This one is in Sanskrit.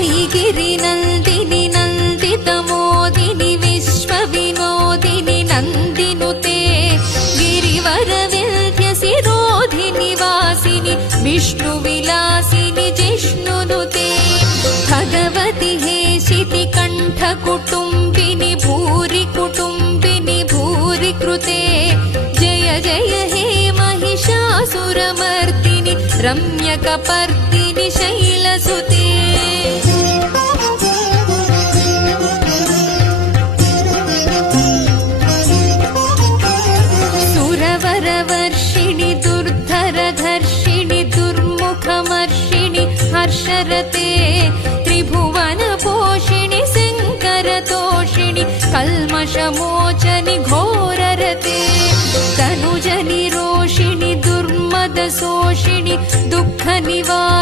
वैगिरिनन्दिनि नन्दितमोदिनि विश्वविनोदिनि नन्दिनुते गिरिवरविन्ध्यसिरोधिनि वासिनि विष्णुविलासिनि जिष्णुनुते भगवति हेशिति कण्ठकुटुम्बिनि भूरि कुटुम्बिनि भूरि कृते जय जय हे महिषासुरमर्दिनि रम्यकपर्दिनि शैलसुते सुरवरवर्षिणि दुर्धरधर्षिणि दुर्मुखमर्षिणि हर्षरते त्रिभुवनपोषिणि शङ्करतोषिणि कल्मषमोचनि घोररते तनुजनिरोषिणि दुर्मदशोषिणि दुःखनिवा